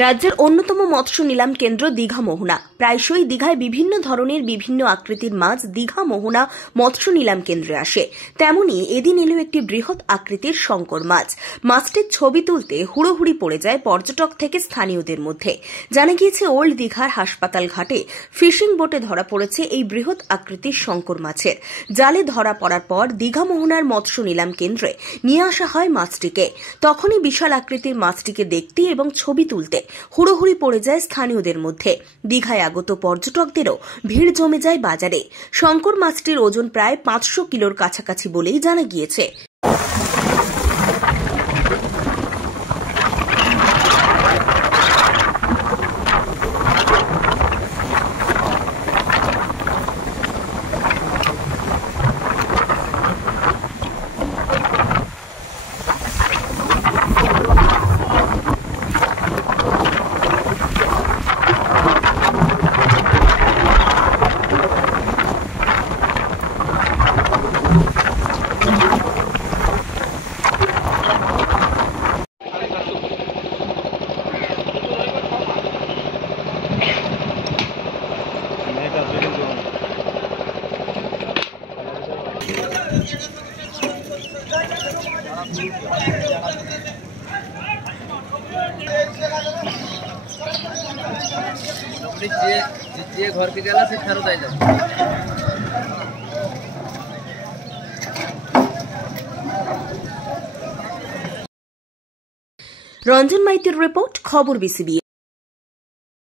রাজ্যের অন্যতম মৎস্য নিলাম কেন্দ্র দীঘা মোহনা। প্রায়শই দীঘায় বিভিন্ন ধরনের বিভিন্ন আকৃতির মাছ দীঘা মোহনা মৎস্য নিলাম কেন্দ্রে আসে। তেমনি এদিন এলো একটি বৃহৎ আকৃতির শঙ্কর মাছ। মাছটির ছবি তুলতে হুড়োহুড়ি পড়ে যায় পর্যটক থেকে স্থানীয়দের মধ্যে। জানা গিয়েছে ওল্ড দীঘার হাসপাতাল ঘাটে ফিশিং বোটে ধরা পড়েছে এই বৃহৎ আকৃতির শঙ্কর মাছের। জালে ধরা পড়ার পর দীঘা মোহনার মৎস্য নিলাম কেন্দ্রে নিয়ে আসা হয় মাছটিকে। তখনই বিশাল আকৃতির মাছটিকে দেখতে এবং ছবি তুলতে হুড়োহুড়ি পড়ে যায় স্থানীয়দের মধ্যে। দীঘায় আগত পর্যটকদেরও ভিড় জমে যায় বাজারে। শঙ্কর মাছটির ওজন প্রায় 500 কিলোর কাছাকাছি বলেই জানা গিয়েছে। যে ঘরকে গেল সে ফেরত আইল। রঞ্জন মাইতির রিপোর্ট, খবর বিসিবি।